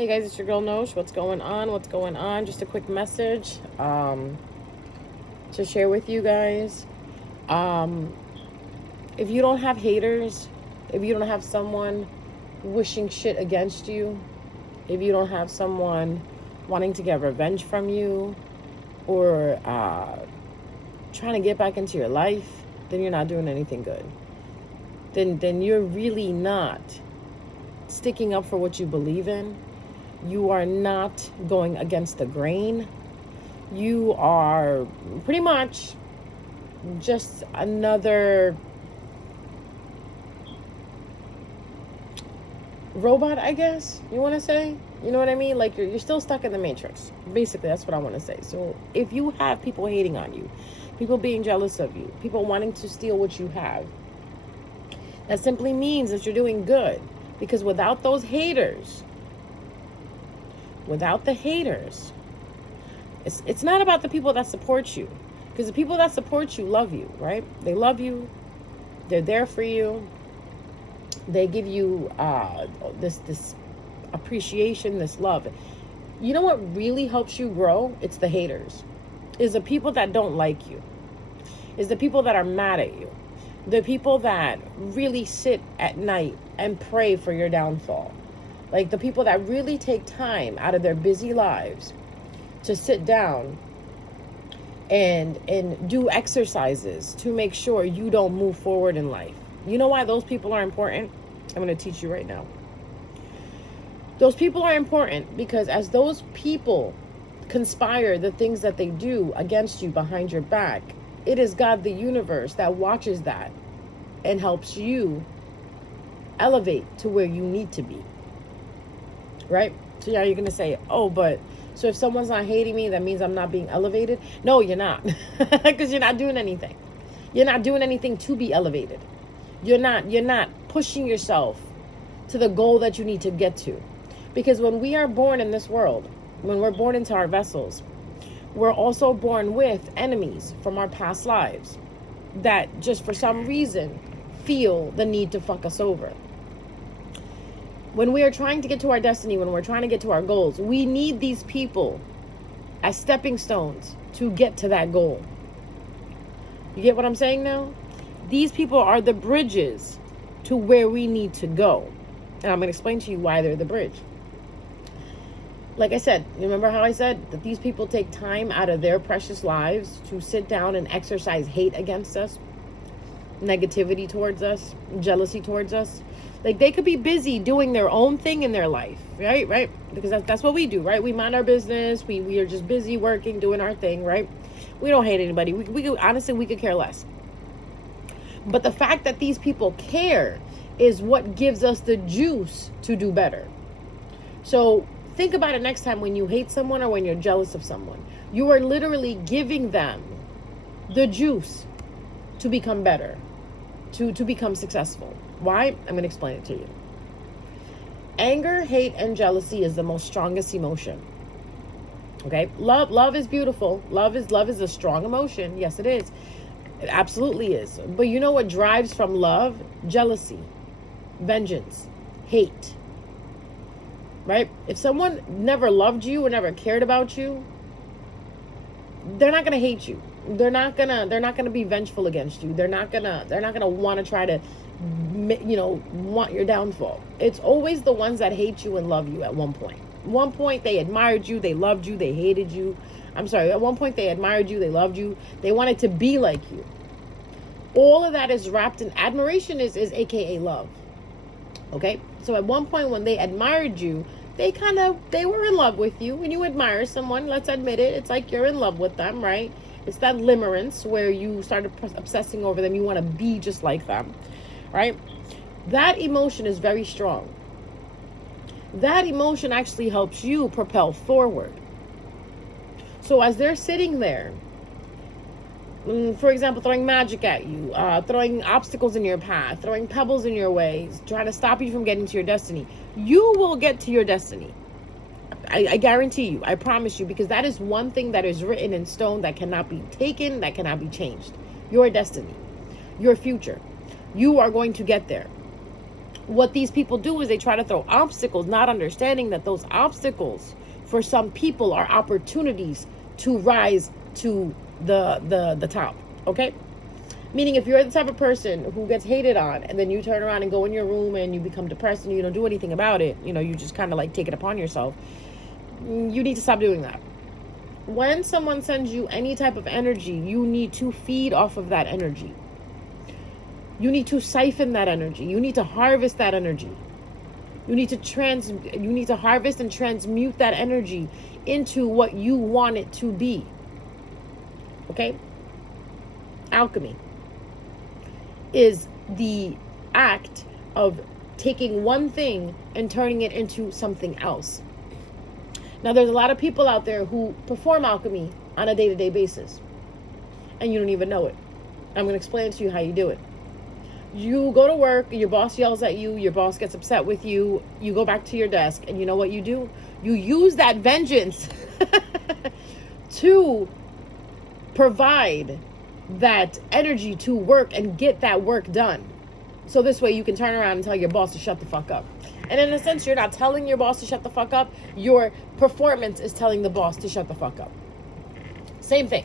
Hey guys, it's your girl Nosh. What's going on? What's going on? Just a quick message to share with you guys. If you don't have haters, if you don't have someone wishing shit against you, if you don't have someone wanting to get revenge from you or trying to get back into your life, then you're not doing anything good. Then you're really not sticking up for what you believe in. You are not going against the grain. You are pretty much just another robot, I guess you want to say. You know what I mean? Like you're still stuck in the matrix. Basically, that's what I want to say. So if you have people hating on you, people being jealous of you, people wanting to steal what you have, that simply means that you're doing good. Because without those haters, without the haters, it's not about the people that support you. Because the people that support you love you, right? They love you. They're there for you. They give you this appreciation, this love. You know what really helps you grow? It's the haters. It's the people that don't like you. It's the people that are mad at you. The people that really sit at night and pray for your downfall. Like the people that really take time out of their busy lives to sit down and do exercises to make sure you don't move forward in life. You know why those people are important? I'm going to teach you right now. Those people are important because as those people conspire the things that they do against you behind your back, it is God, the universe, that watches that and helps you elevate to where you need to be. Right? So now you're going to say, oh, but so if someone's not hating me, that means I'm not being elevated? No, you're not. Because you're not doing anything. You're not doing anything to be elevated. You're not pushing yourself to the goal that you need to get to. Because when we are born in this world, when we're born into our vessels, we're also born with enemies from our past lives that just for some reason feel the need to fuck us over. When we are trying to get to our destiny, when we're trying to get to our goals, we need these people as stepping stones to get to that goal. You get what I'm saying now? These people are the bridges to where we need to go. And I'm going to explain to you why they're the bridge. Like I said, remember how I said that these people take time out of their precious lives to sit down and exercise hate against us, negativity towards us, jealousy towards us. Like they could be busy doing their own thing in their life, right? Because that's what we do, right? We mind our business. We are just busy working, doing our thing, right? We don't hate anybody. We could, honestly, we could care less. But the fact that these people care is what gives us the juice to do better. So think about it next time when you hate someone or when you're jealous of someone. You are literally giving them the juice to become better, to become successful. Why? I'm going to explain it to you. Anger, hate, and jealousy is the most strongest emotion. Okay? Love is beautiful. Love is a strong emotion. Yes, it is. It absolutely is. But you know what drives from love? Jealousy, vengeance, hate. Right? If someone never loved you or never cared about you, they're not going to hate you. They're not gonna be vengeful against you. They're not gonna want to try to, want your downfall. It's always the ones that hate you and love you at one point. One point they admired you, they loved you, they hated you. I'm sorry, at one point they admired you, they loved you, they wanted to be like you. All of that is wrapped in admiration is AKA love. Okay? So at one point when they admired you, they were in love with you. When you admire someone, let's admit it, it's like you're in love with them, right? It's that limerence where you started obsessing over them. You want to be just like them, right? That emotion is very strong. That emotion actually helps you propel forward. So as they're sitting there, for example, throwing magic at you, throwing obstacles in your path, throwing pebbles in your way, trying to stop you from getting to your destiny, you will get to your destiny. I guarantee you, I promise you, because that is one thing that is written in stone that cannot be taken, that cannot be changed. Your destiny, your future. You are going to get there. what these people do is they try to throw obstacles, not understanding that those obstacles for some people are opportunities to rise to the top. Okay? Meaning, if you're the type of person who gets hated on and then you turn around and go in your room and you become depressed and you don't do anything about it, you just kind of like take it upon yourself, you need to stop doing that. When someone sends you any type of energy, you need to feed off of that energy. You need to siphon that energy. You need to harvest that energy. You need to harvest and transmute that energy into what you want it to be. Okay? Alchemy is the act of taking one thing and turning it into something else. Now, there's a lot of people out there who perform alchemy on a day-to-day basis, and you don't even know it. I'm going to explain to you how you do it. You go to work, your boss yells at you, your boss gets upset with you, you go back to your desk, and you know what you do? You use that vengeance to provide that energy to work and get that work done. So this way you can turn around and tell your boss to shut the fuck up. And in a sense, you're not telling your boss to shut the fuck up. Your performance is telling the boss to shut the fuck up. Same thing.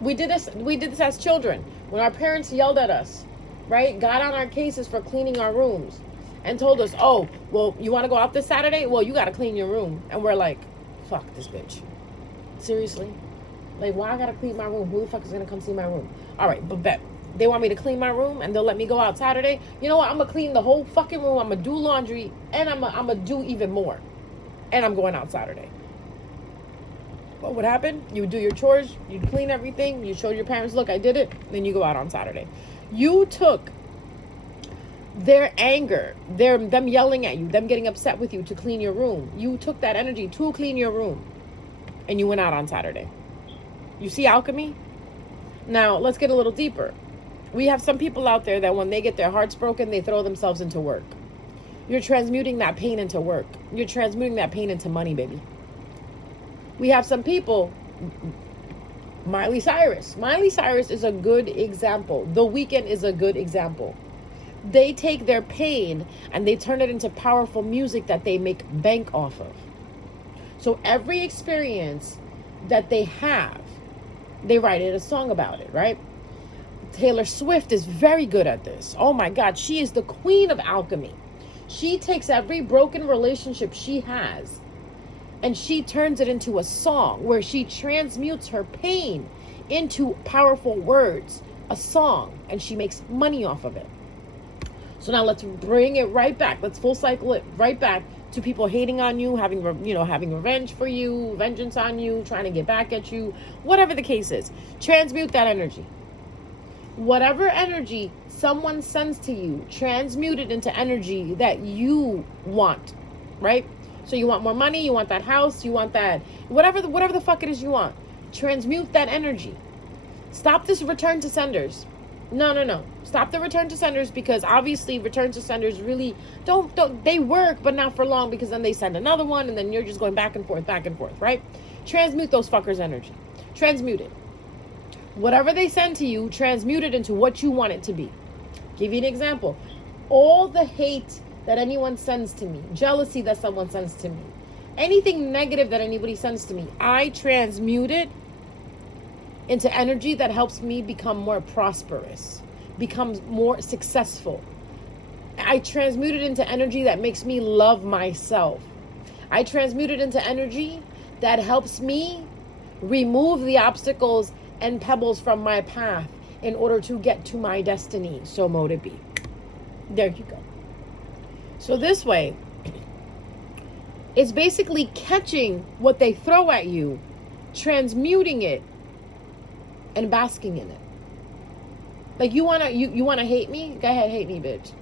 We did this as children. When our parents yelled at us, right? Got on our cases for cleaning our rooms and told us, oh, well, you want to go out this Saturday? Well, you got to clean your room. And we're like, fuck this bitch. Seriously? Like, why I got to clean my room? Who the fuck is going to come see my room? All right, but bet. They want me to clean my room and they'll let me go out Saturday. You know what? I'm going to clean the whole fucking room. I'm going to do laundry and I'm going to do even more. And I'm going out Saturday. What would happen? You would do your chores, you'd clean everything, you showed your parents, look, I did it, then you go out on Saturday. You took their anger, them yelling at you, them getting upset with you to clean your room. You took that energy to clean your room and you went out on Saturday. You see alchemy? Now, let's get a little deeper. We have some people out there that when they get their hearts broken, they throw themselves into work. You're transmuting that pain into work. You're transmuting that pain into money, baby. We have some people, Miley Cyrus. Miley Cyrus is a good example. The Weeknd is a good example. They take their pain and they turn it into powerful music that they make bank off of. So every experience that they have, they write a song about it, right? Taylor Swift is very good at this. Oh my God, she is the queen of alchemy. She takes every broken relationship she has and she turns it into a song where she transmutes her pain into powerful words, a song, and she makes money off of it. So now let's bring it right back. Let's full cycle it right back to people hating on you, having revenge for you, vengeance on you, trying to get back at you, whatever the case is. Transmute that energy. Whatever energy someone sends to you, transmute it into energy that you want, right? So you want more money, you want that house, you want that, whatever the fuck it is you want. Transmute that energy. Stop this return to senders. No. Stop the return to senders, because obviously return to senders really don't they work, but not for long, because then they send another one and then you're just going back and forth, right? Transmute those fuckers' energy. Transmute it. Whatever they send to you, transmute it into what you want it to be. Give you an example. All the hate that anyone sends to me, jealousy that someone sends to me, anything negative that anybody sends to me, I transmute it into energy that helps me become more prosperous, becomes more successful. I transmute it into energy that makes me love myself. I transmute it into energy that helps me remove the obstacles and pebbles from my path in order to get to my destiny. So mote it be. There you go. So this way, it's basically catching what they throw at you, transmuting it, and basking in it. Like you wanna hate me? Go ahead, hate me, bitch.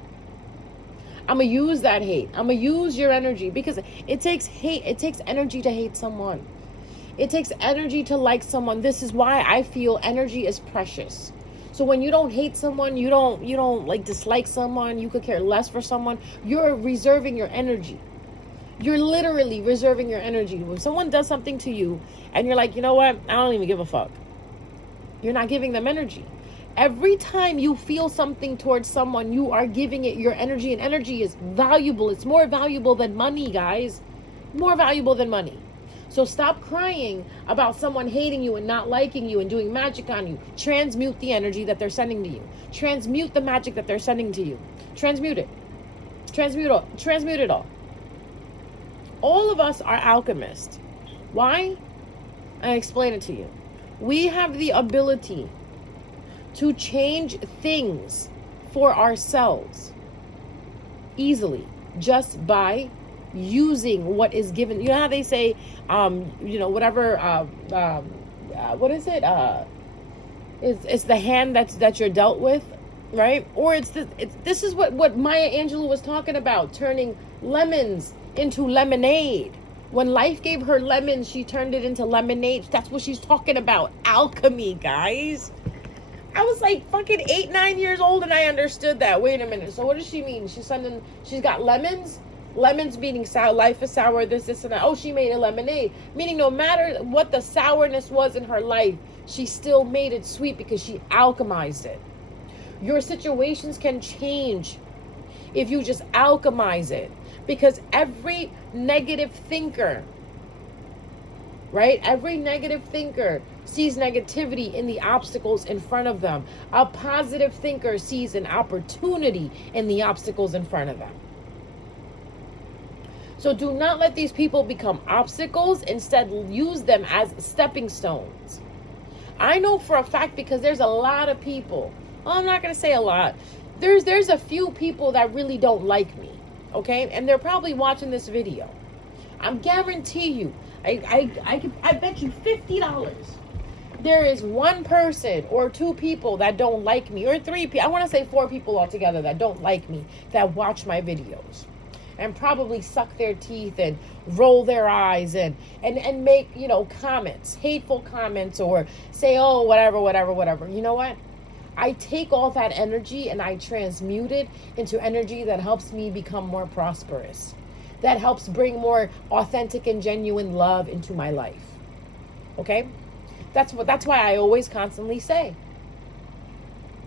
I'm gonna use that hate. I'm gonna use your energy, because it takes hate. It takes energy to hate someone. It takes energy to like someone. This is why I feel energy is precious. So when you don't hate someone, you don't like dislike someone, you could care less for someone, you're reserving your energy. You're literally reserving your energy. When someone does something to you and you're like, you know what? I don't even give a fuck. You're not giving them energy. Every time you feel something towards someone, you are giving it your energy, and energy is valuable. It's more valuable than money, guys. More valuable than money. So stop crying about someone hating you and not liking you and doing magic on you. Transmute the energy that they're sending to you. Transmute the magic that they're sending to you. Transmute it. Transmute it all. All of us are alchemists. Why? I explain it to you. We have the ability to change things for ourselves easily just by using what is given. You know how they say, whatever, what is it? It's the hand that you're dealt with, right? Or this is what Maya Angelou was talking about, turning lemons into lemonade. When life gave her lemons, she turned it into lemonade. That's what she's talking about. Alchemy, guys. I was like fucking 8, 9 years old and I understood that. Wait a minute. So what does she mean? She's got lemons? Lemons meaning sour, life is sour, this, and that. Oh, she made a lemonade. Meaning no matter what the sourness was in her life, she still made it sweet because she alchemized it. Your situations can change if you just alchemize it. Because every negative thinker, right? Every negative thinker sees negativity in the obstacles in front of them. A positive thinker sees an opportunity in the obstacles in front of them. So do not let these people become obstacles. Instead, use them as stepping stones. I know for a fact because there's a lot of people. Well, I'm not going to say a lot. There's a few people that really don't like me. Okay, and they're probably watching this video. I guarantee you, I bet you $50. There is one person or two people that don't like me, or three people. I want to say 4 people altogether that don't like me that watch my videos, and probably suck their teeth and roll their eyes and make comments, hateful comments, or say whatever. You know what? I take all that energy and I transmute it into energy that helps me become more prosperous. That helps bring more authentic and genuine love into my life. Okay? That's why I always constantly say,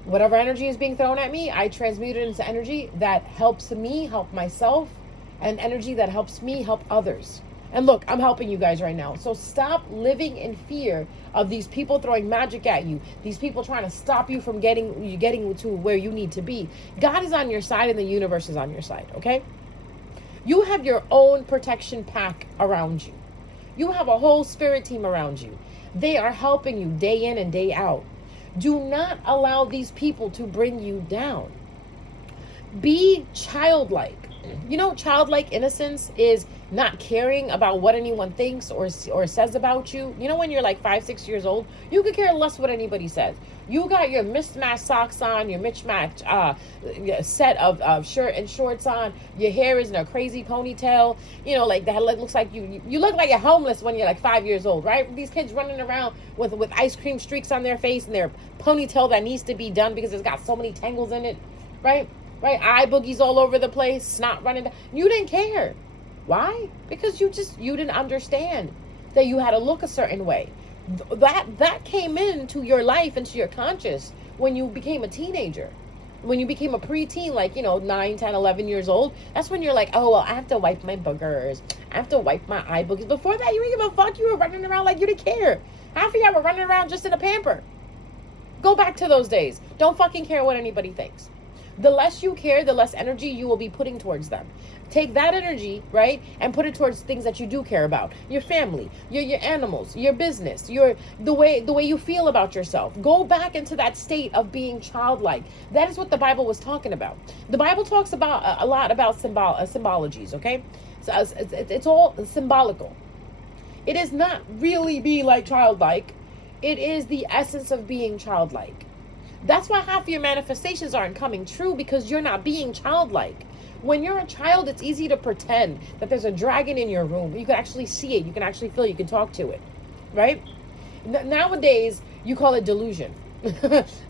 whatever energy is being thrown at me, I transmute it into energy that helps me help myself, and energy that helps me help others. And look, I'm helping you guys right now. So stop living in fear of these people throwing magic at you. These people trying to stop you from getting to where you need to be. God is on your side and the universe is on your side, okay? You have your own protection pack around you. You have a whole spirit team around you. They are helping you day in and day out. Do not allow these people to bring you down. Be childlike. Childlike innocence is not caring about what anyone thinks or says about you. When you're like 5, 6 years old, you could care less what anybody says. You got your mismatched socks on, your mismatched set of shirt and shorts on. Your hair is in a crazy ponytail. Like that. It looks like you look like you're homeless when you're like 5 years old, right? These kids running around with ice cream streaks on their face and their ponytail that needs to be done because it's got so many tangles in it, right? Right? Eye boogies all over the place, snot running down. You didn't care. Why? Because you didn't understand that you had to look a certain way. That came into your life, into your conscious when you became a teenager. When you became a preteen, like, 9, 10, 11 years old, that's when you're like, oh, well, I have to wipe my boogers. I have to wipe my eye boogies. Before that, you didn't give a fuck. You were running around like you didn't care. Half of y'all were running around just in a pamper. Go back to those days. Don't fucking care what anybody thinks. The less you care, the less energy you will be putting towards them. Take that energy, right, and put it towards things that you do care about. Your family, your animals, your business, the way you feel about yourself. Go back into that state of being childlike. That is what the Bible was talking about. The Bible talks about a lot about symbologies, okay? So it's all symbolical. It is not really be like childlike. It is the essence of being childlike. That's why half of your manifestations aren't coming true, because you're not being childlike. When you're a child, it's easy to pretend that there's a dragon in your room. You can actually see it. You can actually feel it. You can talk to it, right? Nowadays, you call it delusion.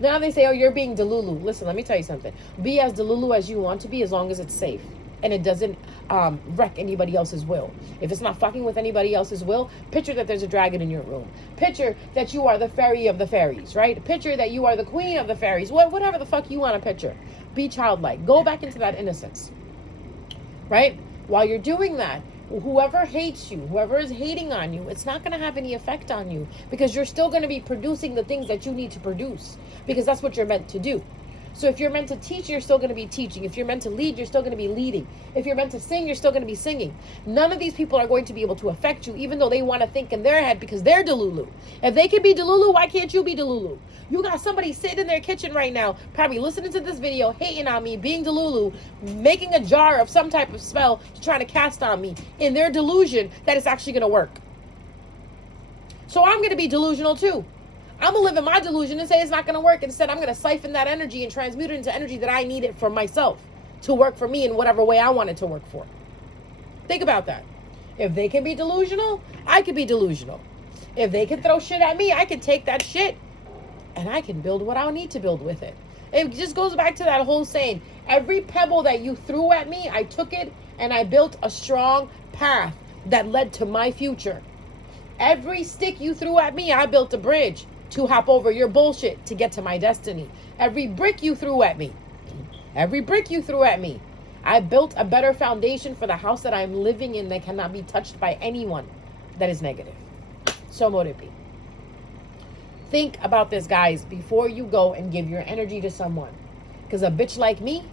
Now they say, oh, you're being delulu. Listen, let me tell you something. Be as delulu as you want to be, as long as it's safe. and it doesn't wreck anybody else's will. If it's not fucking with anybody else's will, picture that there's a dragon in your room. Picture that you are the fairy of the fairies, right? Picture that you are the queen of the fairies. Whatever the fuck you want to picture. Be childlike. Go back into that innocence, right? While you're doing that, whoever hates you, whoever is hating on you, it's not going to have any effect on you, because you're still going to be producing the things that you need to produce, because that's what you're meant to do. So if you're meant to teach, you're still going to be teaching. If you're meant to lead, you're still going to be leading. If you're meant to sing, you're still going to be singing. None of these people are going to be able to affect you, even though they want to think in their head, because they're Delulu. If they can be Delulu, why can't you be Delulu? You got somebody sitting in their kitchen right now, probably listening to this video, hating on me, being Delulu, making a jar of some type of spell to try to cast on me in their delusion that it's actually going to work. So I'm going to be delusional too. I'm going to live in my delusion and say it's not going to work. Instead, I'm going to siphon that energy and transmute it into energy that I need it for myself to work for me in whatever way I want it to work for. Think about that. If they can be delusional, I can be delusional. If they can throw shit at me, I can take that shit and I can build what I need to build with it. It just goes back to that whole saying, every pebble that you threw at me, I took it and I built a strong path that led to my future. Every stick you threw at me, I built a bridge to hop over your bullshit to get to my destiny. Every brick you threw at me, I built a better foundation for the house that I'm living in that cannot be touched by anyone that is negative. So mote it be. Think about this, guys, before you go and give your energy to someone. Because a bitch like me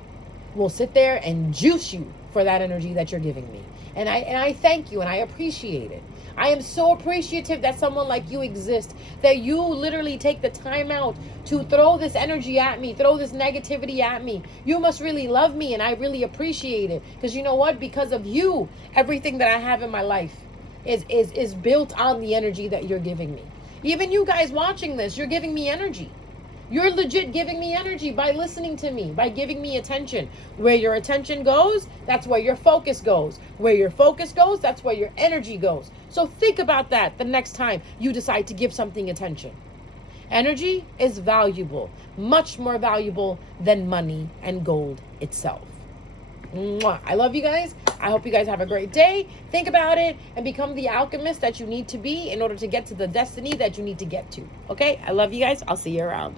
will sit there and juice you for that energy that you're giving me. And I thank you and I appreciate it. I am so appreciative that someone like you exists, that you literally take the time out to throw this energy at me, throw this negativity at me. You must really love me, and I really appreciate it. Because you know what? Because of you, everything that I have in my life is built on the energy that you're giving me. Even you guys watching this, you're giving me energy. You're legit giving me energy by listening to me, by giving me attention. Where your attention goes, that's where your focus goes. Where your focus goes, that's where your energy goes. So think about that the next time you decide to give something attention. Energy is valuable, much more valuable than money and gold itself. Mwah. I love you guys. I hope you guys have a great day. Think about it and become the alchemist that you need to be in order to get to the destiny that you need to get to. Okay? I love you guys. I'll see you around.